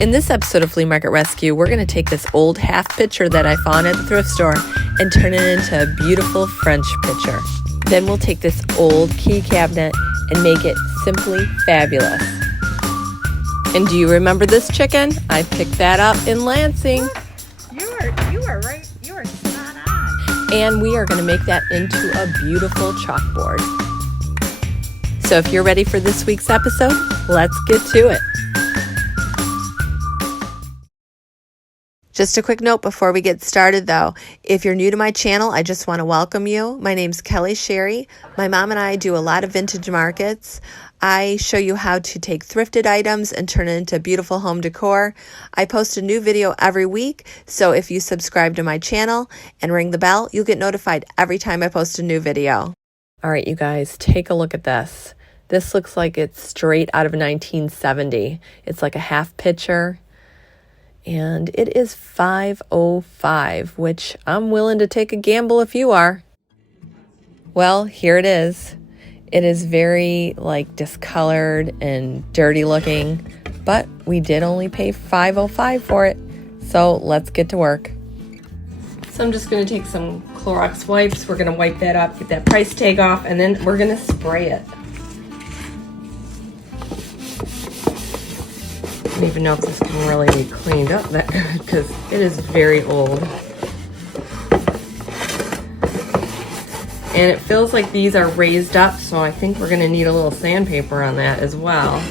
In this episode of Flea Market Rescue, we're going to take this old half pitcher that I found at the thrift store and turn it into a beautiful French pitcher. Then we'll take this old key cabinet and make it simply fabulous. And do you remember this chicken? I picked that up in Lansing. You are right. You are spot on. And we are going to make that into a beautiful chalkboard. So if you're ready for this week's episode, let's get to it. Just a quick note before we get started though, if you're new to my channel, I just want to welcome you. My name's Kelly Sherry. My mom and I do a lot of vintage markets. I show you how to take thrifted items and turn it into beautiful home decor. I post a new video every week, so if you subscribe to my channel and ring the bell, you'll get notified every time I post a new video. All right, you guys, take a look at this. This looks like it's straight out of 1970. It's like a half pitcher. And it is $5.05, which I'm willing to take a gamble if you are. Well, here it is. It is very discolored and dirty looking, but we did only pay $5.05 for it. So let's get to work. So I'm just going to take some Clorox wipes. We're going to wipe that up, get that price tag off, and then we're going to spray it. I don't even know if this can really be cleaned up that good because it is very old. And it feels like these are raised up, so I think we're going to need a little sandpaper on that as well.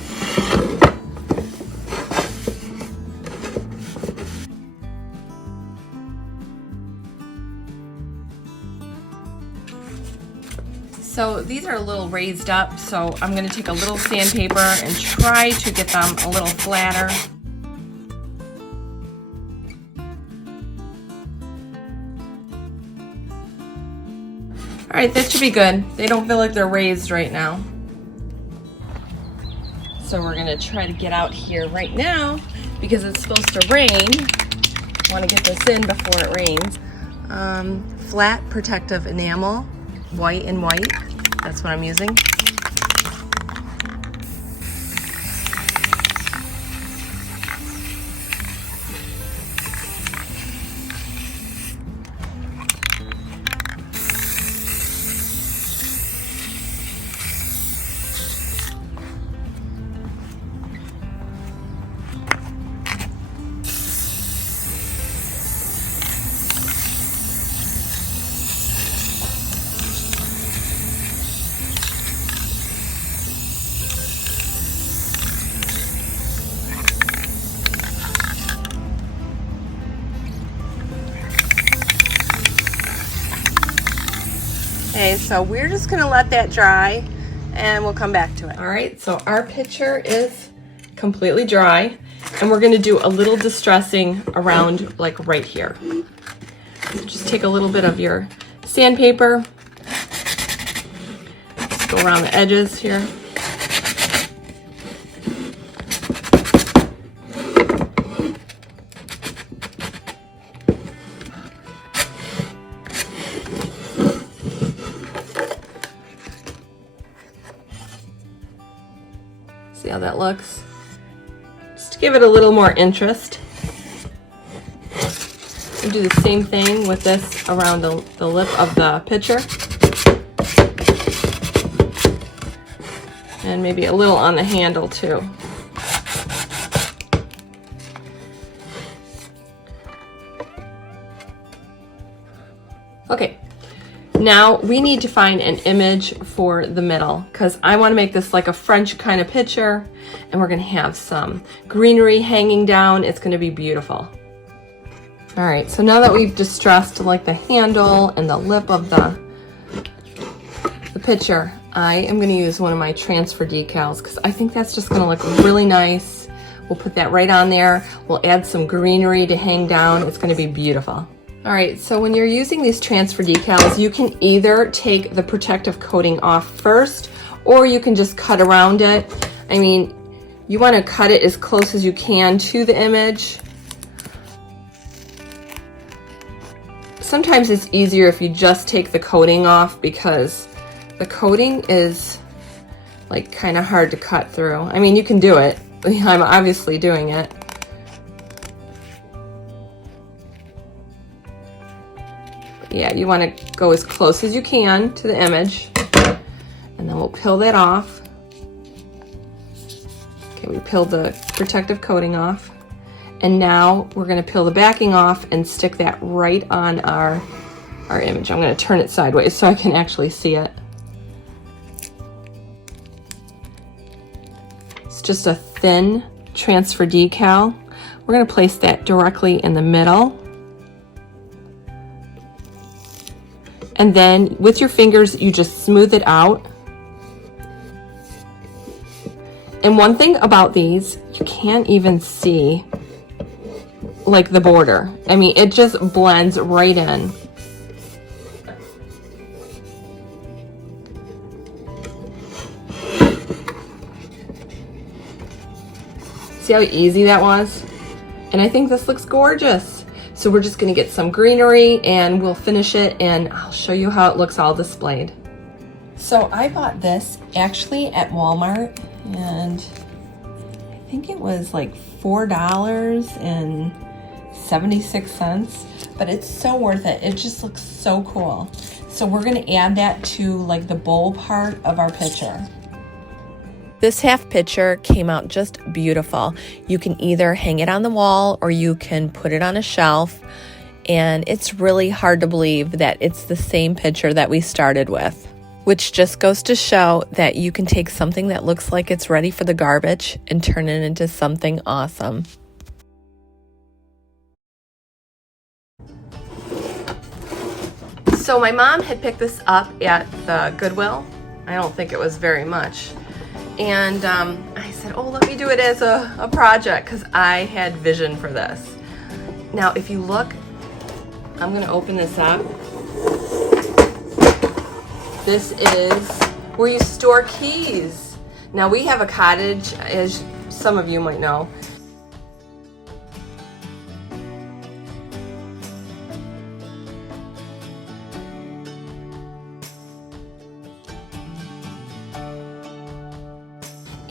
So these are a little raised up, so I'm going to take a little sandpaper and try to get them a little flatter. All right, that should be good. They don't feel like they're raised right now. So we're going to try to get out here right now because it's supposed to rain. I want to get this in before it rains. Flat protective enamel. White and white, that's what I'm using. Okay, so we're just gonna let that dry and we'll come back to it. All right, so our pitcher is completely dry and we're gonna do a little distressing around right here. So just take a little bit of your sandpaper, just go around the edges here. See how that looks? Just to give it a little more interest. And do the same thing with this around the lip of the pitcher. And maybe a little on the handle too. Okay. Now we need to find an image for the middle because I want to make this like a French kind of pitcher and we're going to have some greenery hanging down. It's going to be beautiful. All right, so now that we've distressed the handle and the lip of the pitcher, I am going to use one of my transfer decals because I think that's just going to look really nice. We'll put that right on there. We'll add some greenery to hang down. It's going to be beautiful. All right, so when you're using these transfer decals, you can either take the protective coating off first, or you can just cut around it. I mean, you want to cut it as close as you can to the image. Sometimes it's easier if you just take the coating off because the coating is kind of hard to cut through. I mean, you can do it. I'm obviously doing it. Yeah, you want to go as close as you can to the image. And then we'll peel that off. Okay, we peeled the protective coating off. And now we're going to peel the backing off and stick that right on our image. I'm going to turn it sideways so I can actually see it. It's just a thin transfer decal. We're going to place that directly in the middle. And then with your fingers, you just smooth it out. And one thing about these, you can't even see like the border. I mean, it just blends right in. See how easy that was? And I think this looks gorgeous. So we're just gonna get some greenery and we'll finish it and I'll show you how it looks all displayed. So I bought this actually at Walmart and I think it was like $4.76, but it's so worth it. It just looks so cool. So we're gonna add that to like the bowl part of our picture. This half picture came out just beautiful. You can either hang it on the wall or you can put it on a shelf. And it's really hard to believe that it's the same picture that we started with, which just goes to show that you can take something that looks like it's ready for the garbage and turn it into something awesome. So my mom had picked this up at the Goodwill. I don't think it was very much. And I said, oh, let me do it as a project because I had vision for this. Now, if you look, I'm going to open this up. This is where you store keys. Now, we have a cottage, as some of you might know.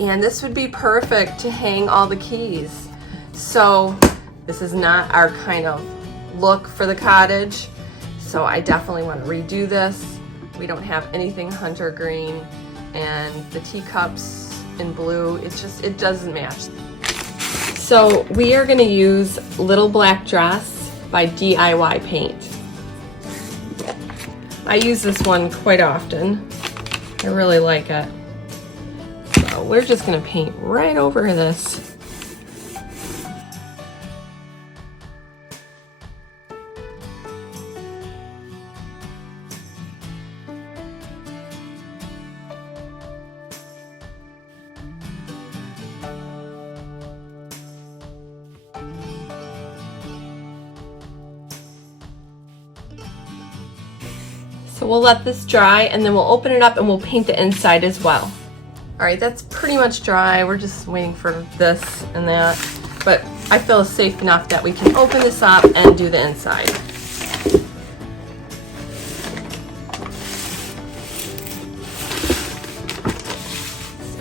And this would be perfect to hang all the keys. So this is not our kind of look for the cottage. So I definitely want to redo this. We don't have anything hunter green and the teacups in blue. It doesn't match. So we are going to use Little Black Dress by DIY Paint. I use this one quite often. I really like it. So we're just going to paint right over this. So we'll let this dry and then we'll open it up and we'll paint the inside as well. All right, that's pretty much dry. We're just waiting for this and that, but I feel it's safe enough that we can open this up and do the inside. So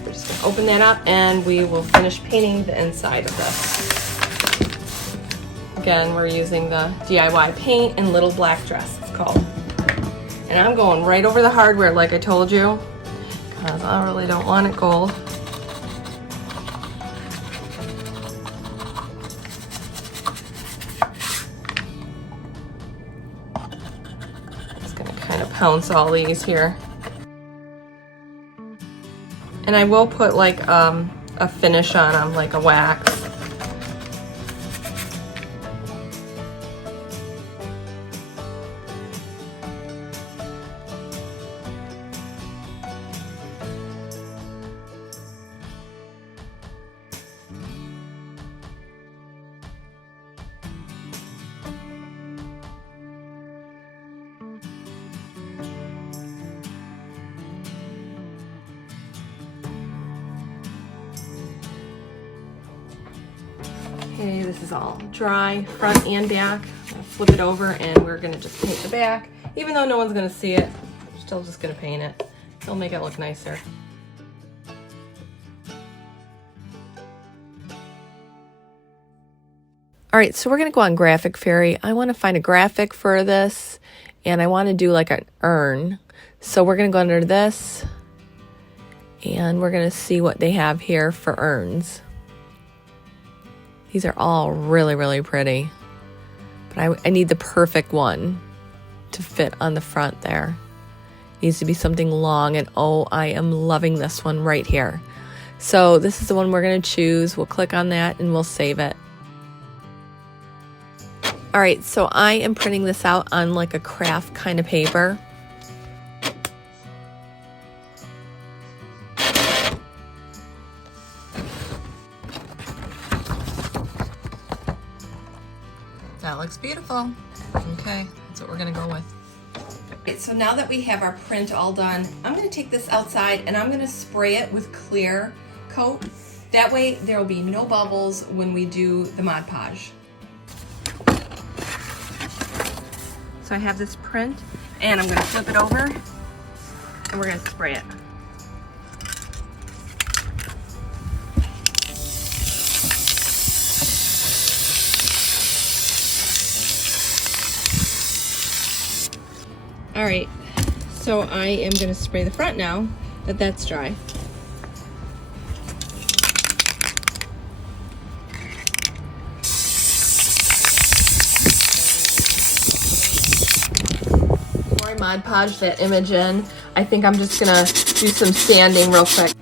we're just gonna open that up and we will finish painting the inside of this. Again, we're using the DIY Paint and Little Black Dress, it's called. And I'm going right over the hardware like I told you, because I really don't want it gold. Just gonna kind of pounce all these here. And I will put like a finish on them, like a wax. Okay, this is all dry, front and back. I'll flip it over and we're gonna just paint the back. Even though no one's gonna see it, we're still just gonna paint it. It'll make it look nicer. All right, so we're gonna go on Graphic Fairy. I wanna find a graphic for this and I want to do like an urn. So we're going to go under this, and we're going to see what they have here for urns. These are all really, really pretty, but I need the perfect one to fit on the front there. Needs to be something long, and oh, I am loving this one right here. So this is the one we're going to choose. We'll click on that and we'll save it. All right, so I am printing this out on like a craft kind of paper. That looks beautiful. Okay, that's what we're gonna go with. Okay, so now that we have our print all done, I'm gonna take this outside and I'm gonna spray it with clear coat. That way there will be no bubbles when we do the Mod Podge. So I have this print and I'm gonna flip it over and we're gonna spray it. All right, so I am gonna spray the front now that that's dry. Before I Mod Podge that image in, I think I'm just gonna do some sanding real quick.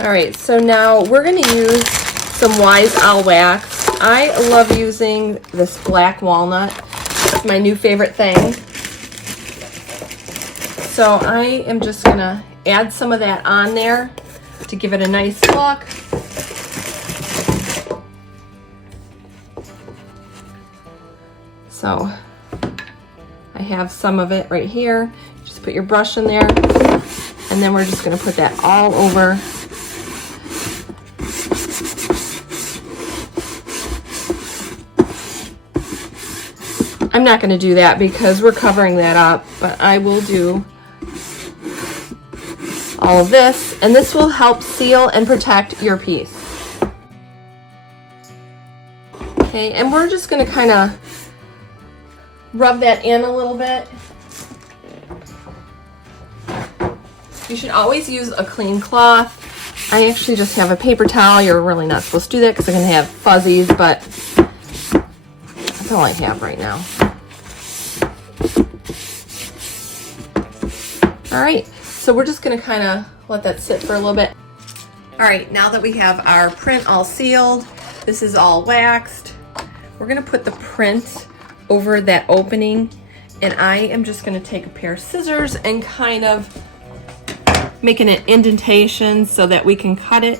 All right, so now we're gonna use some Wise Owl wax. I love using this black walnut. It's my new favorite thing. So I am just gonna add some of that on there to give it a nice look. So I have some of it right here. Just put your brush in there, and then we're just gonna put that all over. I'm not going to do that because we're covering that up, but I will do all of this, and this will help seal and protect your piece. Okay, and we're just going to kind of rub that in a little bit. You should always use a clean cloth. I actually just have a paper towel. You're really not supposed to do that because they're going to have fuzzies, but that's all I have right now. All right, so we're just gonna kind of let that sit for a little bit. All right, now that we have our print all sealed, this is all waxed, we're gonna put the print over that opening, and I am just gonna take a pair of scissors and kind of making an indentation so that we can cut it.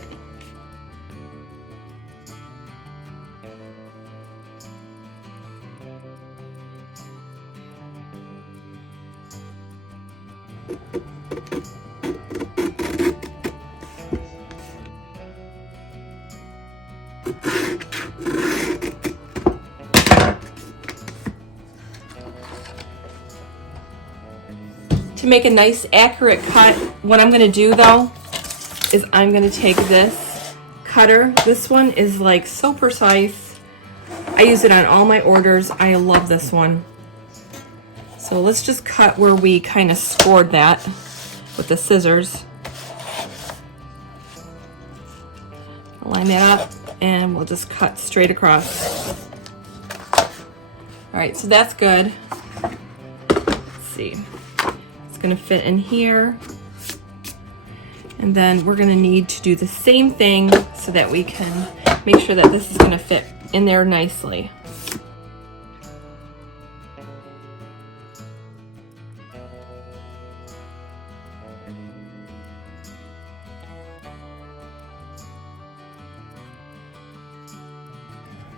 To make a nice accurate cut, what I'm going to do though is I'm going to take this cutter. This one is like so precise. I use it on all my orders. I love this one. So let's just cut where we kind of scored that with the scissors. Line that up and we'll just cut straight across. All right, so that's good. Let's see. Going to fit in here, and then we're going to need to do the same thing so that we can make sure that this is going to fit in there nicely.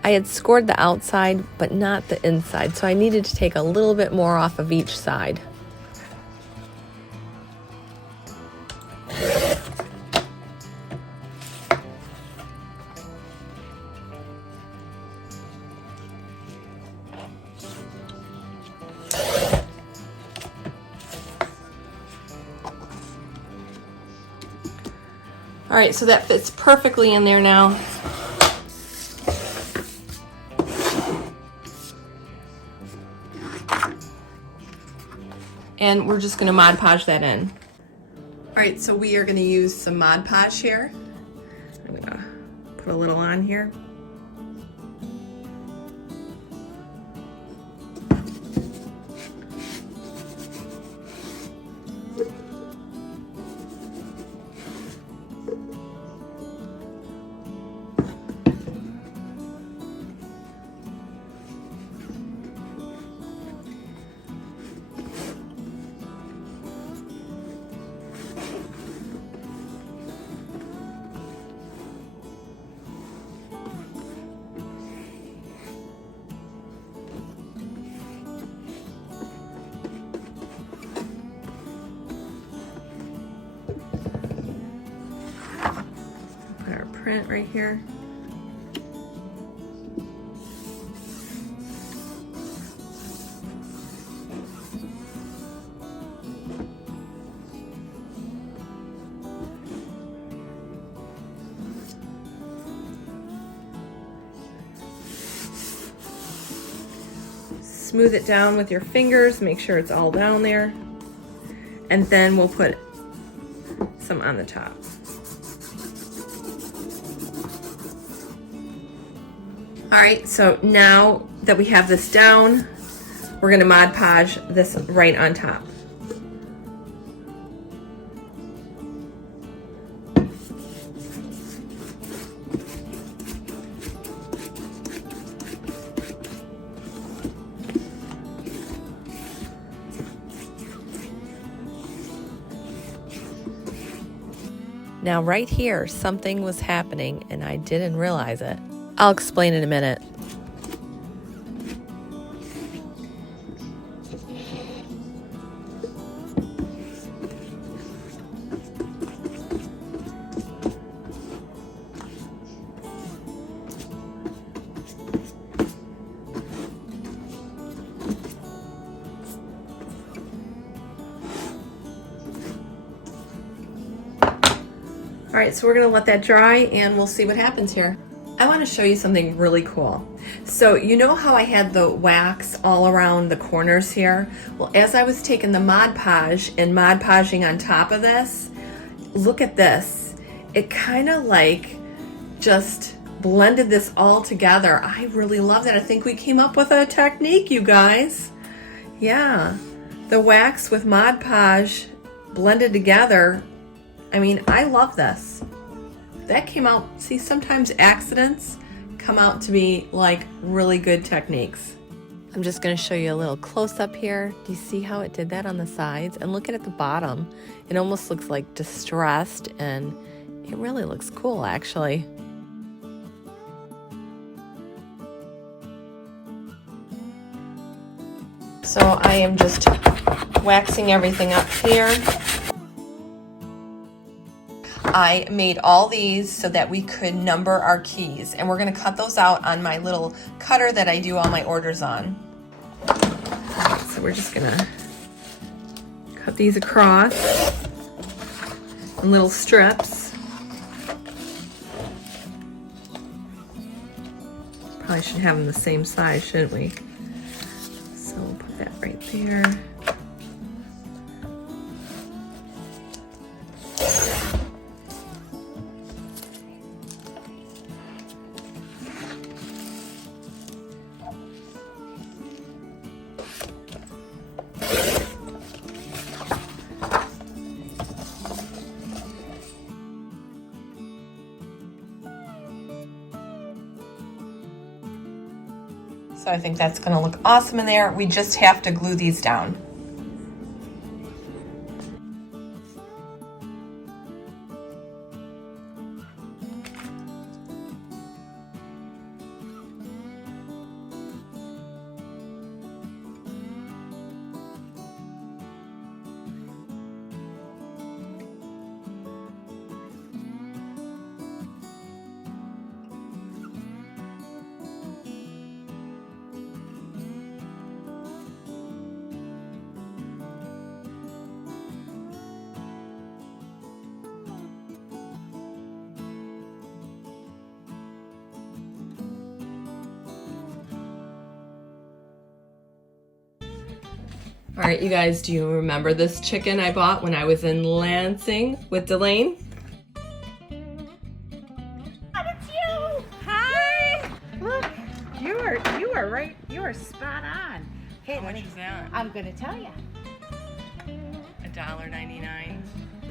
I had scored the outside but not the inside, so I needed to take a little bit more off of each side. All right, so that fits perfectly in there now. And we're just gonna Mod Podge that in. All right, so we are gonna use some Mod Podge here. I'm gonna put a little on here. Put our print right here. Smooth it down with your fingers, make sure it's all down there. And then we'll put some on the top. All right, so now that we have this down, we're gonna Mod Podge this right on top. Now right here, something was happening and I didn't realize it. I'll explain in a minute. All right, so we're gonna let that dry and we'll see what happens here. I wanna show you something really cool. So you know how I had the wax all around the corners here? Well, as I was taking the Mod Podge and Mod Podging on top of this, look at this. It kind of like just blended this all together. I really love that. I think we came up with a technique, you guys. Yeah, the wax with Mod Podge blended together. I mean, I love this. That came out, see, sometimes accidents come out to be like really good techniques. I'm just going to show you a little close up here. Do you see how it did that on the sides? And look at the bottom. It almost looks like distressed and it really looks cool actually. So I am just waxing everything up here. I made all these so that we could number our keys, and we're going to cut those out on my little cutter that I do all my orders on. So we're just going to cut these across in little strips. Probably should have them the same size, shouldn't we? So we'll put that right there. So I think that's going to look awesome in there. We just have to glue these down. All right, you guys, do you remember this chicken I bought when I was in Lansing with Delane? It's you! Hi! Look, you are right. You are spot on. Hey, How much is that? I'm gonna tell you. $1.99.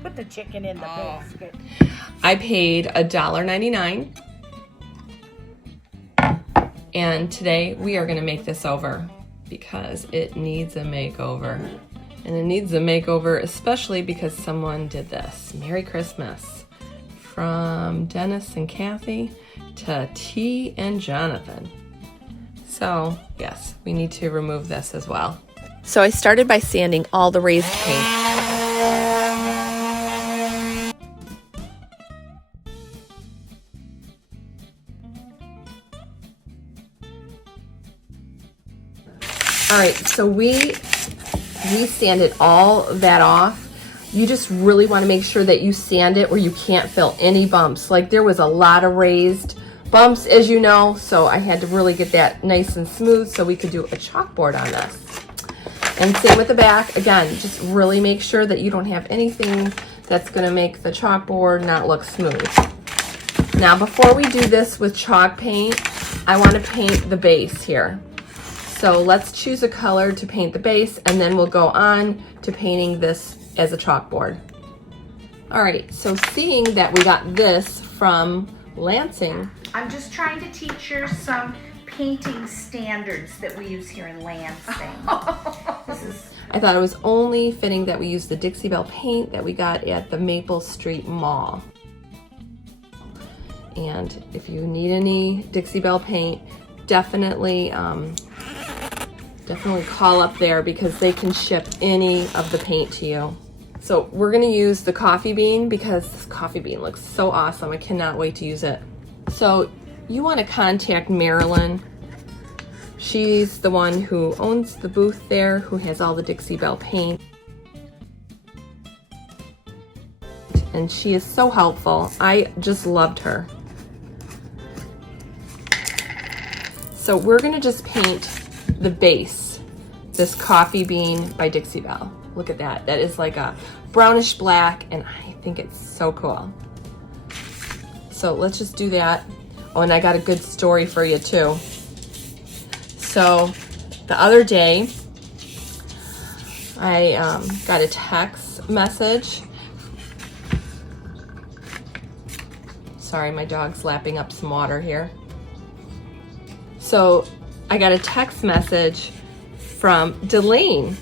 Put the chicken in the basket. I paid $1.99. And today we are gonna make this over because it needs a makeover. And it needs a makeover especially because someone did this. Merry Christmas. From Dennis and Kathy to T and Jonathan. So yes, we need to remove this as well. So I started by sanding all the raised paint. All right, so we sanded all that off. You just really want to make sure that you sand it where you can't feel any bumps. Like there was a lot of raised bumps, as you know, so I had to really get that nice and smooth so we could do a chalkboard on this. And same with the back. Again, just really make sure that you don't have anything that's going to make the chalkboard not look smooth. Now, before we do this with chalk paint, I want to paint the base here. So let's choose a color to paint the base, and then we'll go on to painting this as a chalkboard. All right, so seeing that we got this from Lansing. I'm just trying to teach her some painting standards that we use here in Lansing. I thought it was only fitting that we use the Dixie Belle paint that we got at the Maple Street Mall. And if you need any Dixie Belle paint, definitely call up there because they can ship any of the paint to you. So we're gonna use the coffee bean because this coffee bean looks so awesome. I cannot wait to use it. So you wanna contact Marilyn. She's the one who owns the booth there, who has all the Dixie Belle paint. And she is so helpful. I just loved her. So we're gonna just paint the base, this coffee bean by Dixie Belle. Look at that. That is like a brownish black, and I think it's so cool. So let's just do that. Oh, and I got a good story for you too. So the other day, I got a text message. Sorry, my dog's lapping up some water here. So I got a text message from Delane.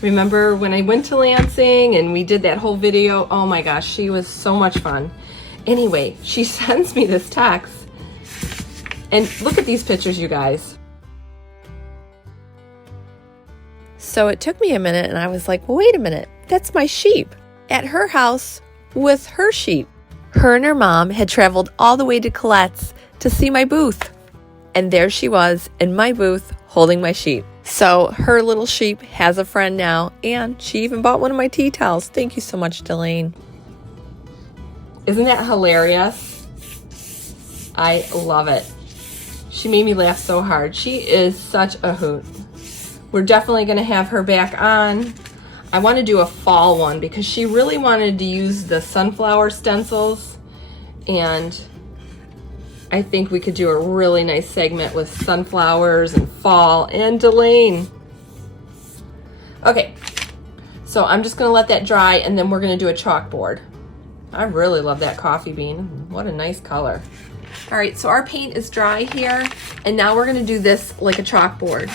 Remember when I went to Lansing and we did that whole video? Oh my gosh, she was so much fun. Anyway, she sends me this text. And look at these pictures, you guys. So it took me a minute and I was like, well, wait a minute, that's my sheep at her house with her sheep. Her and her mom had traveled all the way to Collette's to see my booth. And there she was in my booth holding my sheep. So her little sheep has a friend now, and she even bought one of my tea towels. Thank you so much, Delane. Isn't that hilarious? I love it. She made me laugh so hard. She is such a hoot. We're definitely gonna have her back on. I want to do a fall one because she really wanted to use the sunflower stencils, and I think we could do a really nice segment with sunflowers and fall and Delane. Okay, so I'm just gonna let that dry and then we're gonna do a chalkboard. I really love that coffee bean. What a nice color. All right, so our paint is dry here, and now we're gonna do this like a chalkboard.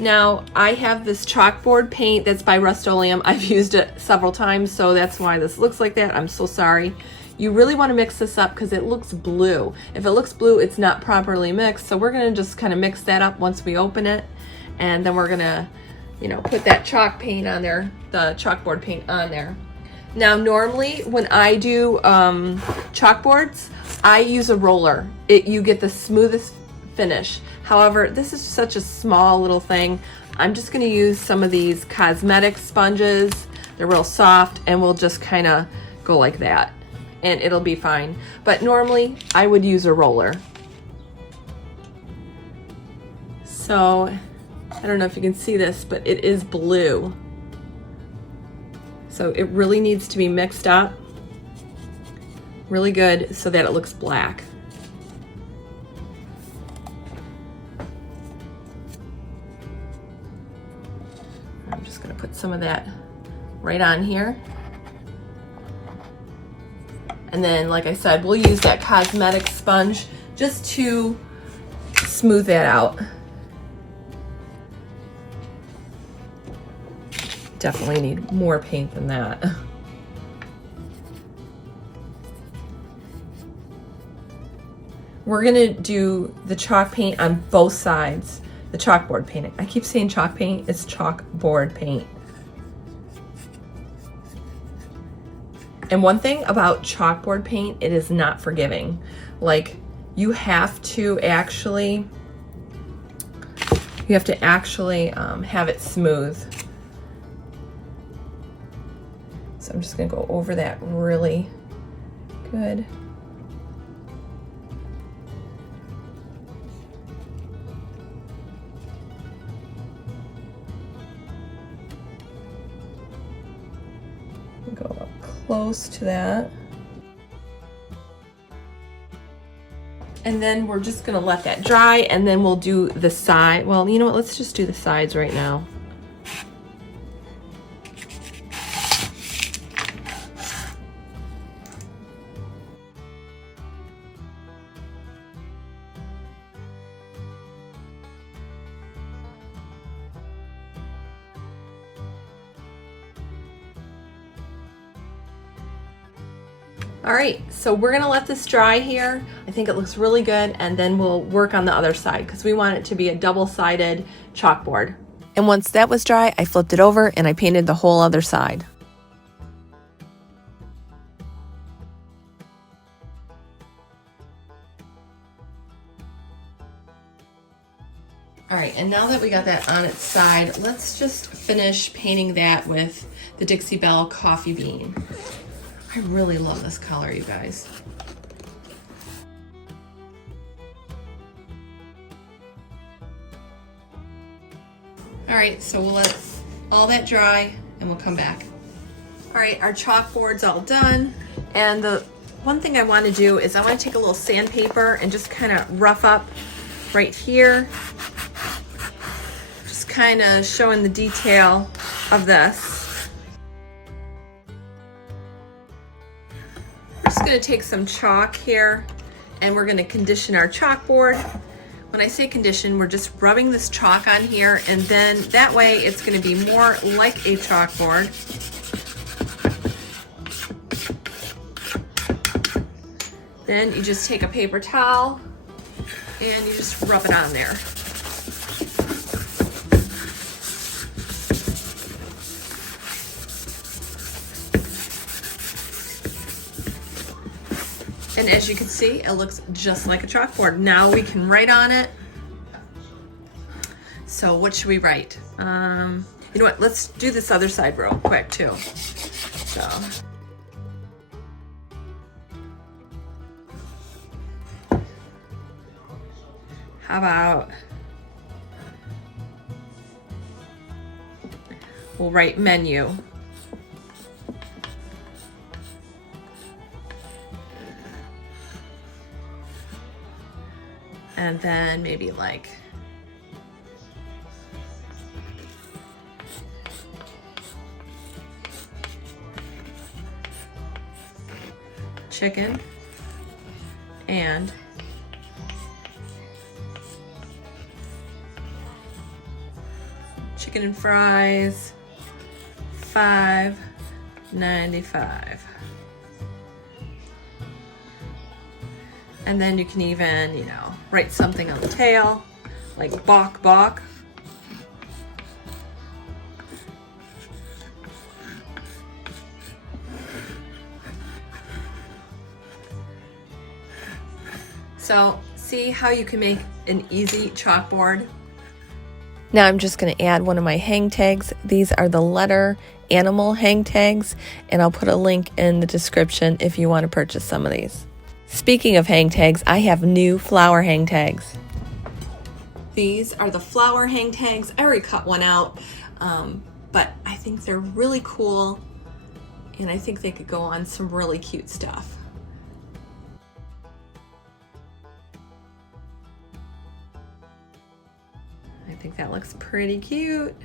Now, I have this chalkboard paint that's by Rust-Oleum. I've used it several times, so that's why this looks like that. I'm so sorry. You really want to mix this up because it looks blue. If it looks blue, it's not properly mixed. So we're going to just kind of mix that up once we open it. And then we're going to, put that chalk paint on there, the chalkboard paint on there. Now, normally when I do chalkboards, I use a roller. You get the smoothest finish. However, this is such a small little thing. I'm just going to use some of these cosmetic sponges. They're real soft, and we'll just kind of go like that. And it'll be fine. But normally I would use a roller. So I don't know if you can see this, but it is blue. So it really needs to be mixed up really good so that it looks black. I'm just gonna put some of that right on here. And then, like I said, we'll use that cosmetic sponge just to smooth that out. Definitely need more paint than that. We're gonna do the chalk paint on both sides. The chalkboard paint. I keep saying chalk paint, it's chalkboard paint. And one thing about chalkboard paint, it is not forgiving. Like, you have to actually have it smooth. So I'm just gonna go over that really good. Go up close to that. And then we're just gonna let that dry, and then we'll do the side. Well, you know what, let's just do the sides right now. All right, so we're gonna let this dry here. I think it looks really good, and then we'll work on the other side because we want it to be a double-sided chalkboard. And once that was dry, I flipped it over and I painted the whole other side. All right, and now that we got that on its side, let's just finish painting that with the Dixie Belle Coffee Bean. I really love this color, you guys. All right, so we'll let all that dry and we'll come back. All right, our chalkboard's all done. And the one thing I want to do is I want to take a little sandpaper and just kind of rough up right here. Just kind of showing the detail of this. We're just going to take some chalk here and we're going to condition our chalkboard. When I say condition, we're just rubbing this chalk on here, and then that way it's going to be more like a chalkboard. Then you just take a paper towel and you just rub it on there. And as you can see, it looks just like a chalkboard. Now we can write on it. So what should we write? You know what, let's do this other side real quick too. So. How about, we'll write menu. And then maybe like chicken and chicken and fries, $5.95. And then you can even, you know, write something on the tail, like bok bok. So, see how you can make an easy chalkboard? Now I'm just going to add one of my hang tags. These are the letter animal hang tags, and I'll put a link in the description if you want to purchase some of these. Speaking of hang tags, I have new flower hang tags. These are the flower hang tags. I already cut one out, but I think they're really cool, and I think they could go on some really cute stuff. I think that looks pretty cute.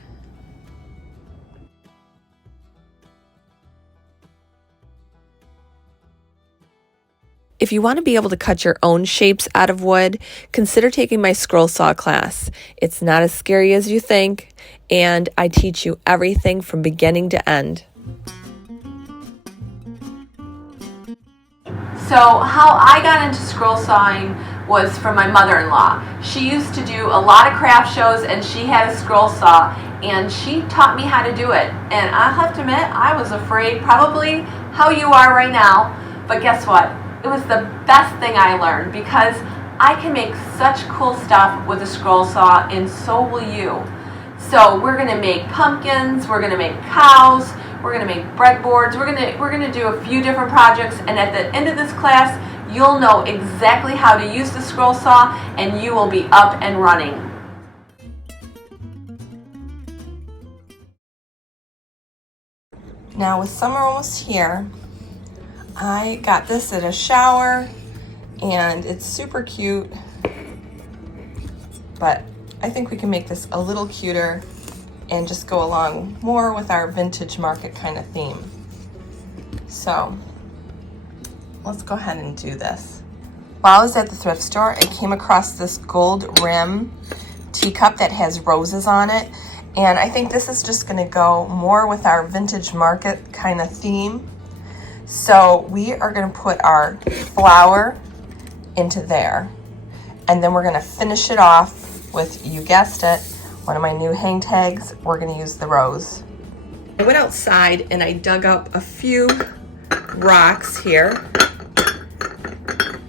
If you want to be able to cut your own shapes out of wood, consider taking my scroll saw class. It's not as scary as you think, and I teach you everything from beginning to end. So how I got into scroll sawing was from my mother-in-law. She used to do a lot of craft shows, and she had a scroll saw, and she taught me how to do it. And I have to admit, I was afraid, probably how you are right now, but guess what? It was the best thing I learned, because I can make such cool stuff with a scroll saw, and so will you. So we're gonna make pumpkins, we're gonna make cows, we're gonna make breadboards, we're gonna do a few different projects, and at the end of this class, you'll know exactly how to use the scroll saw, and you will be up and running. Now with summer almost here, I got this at a shower, and it's super cute, but I think we can make this a little cuter and just go along more with our vintage market kind of theme. So let's go ahead and do this. While I was at the thrift store, I came across this gold rim teacup that has roses on it, and I think this is just gonna go more with our vintage market kind of theme. So we are going to put our flower into there, and then we're going to finish it off with, you guessed it, one of my new hang tags. We're going to use the rose. I went outside and I dug up a few rocks here.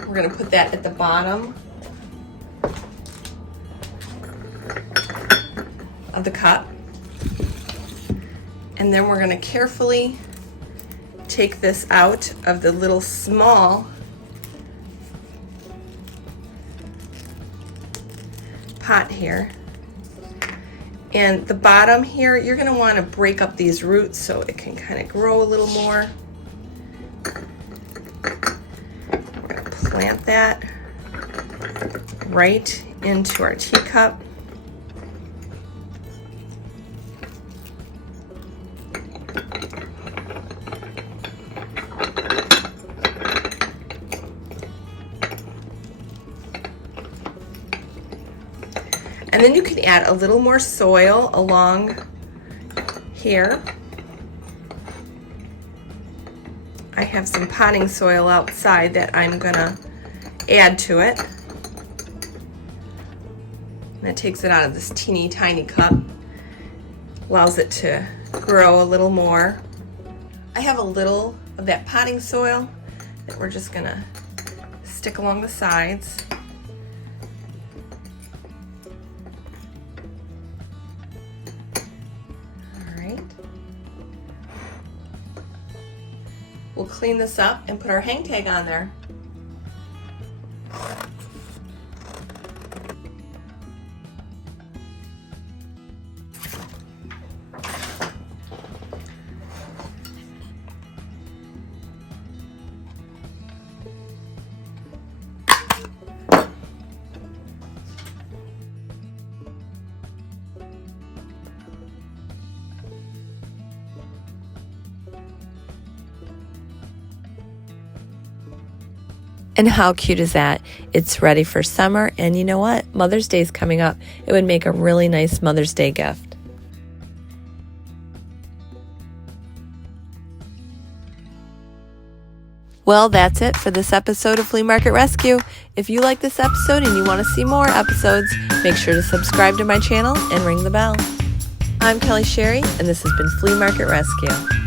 We're going to put that at the bottom of the cup, and then we're going to carefully take this out of the little small pot here. And the bottom here, you're going to want to break up these roots so it can kind of grow a little more. We're going to plant that right into our teacup. And then you can add a little more soil along here. I have some potting soil outside that I'm gonna add to it. And that takes it out of this teeny tiny cup, allows it to grow a little more. I have a little of that potting soil that we're just gonna stick along the sides. We'll clean this up and put our hang tag on there. And how cute is that? It's ready for summer, and you know what? Mother's Day is coming up. It would make a really nice Mother's Day gift. Well, that's it for this episode of Flea Market Rescue. If you like this episode and you want to see more episodes, make sure to subscribe to my channel and ring the bell. I'm Kelly Sherry, and this has been Flea Market Rescue.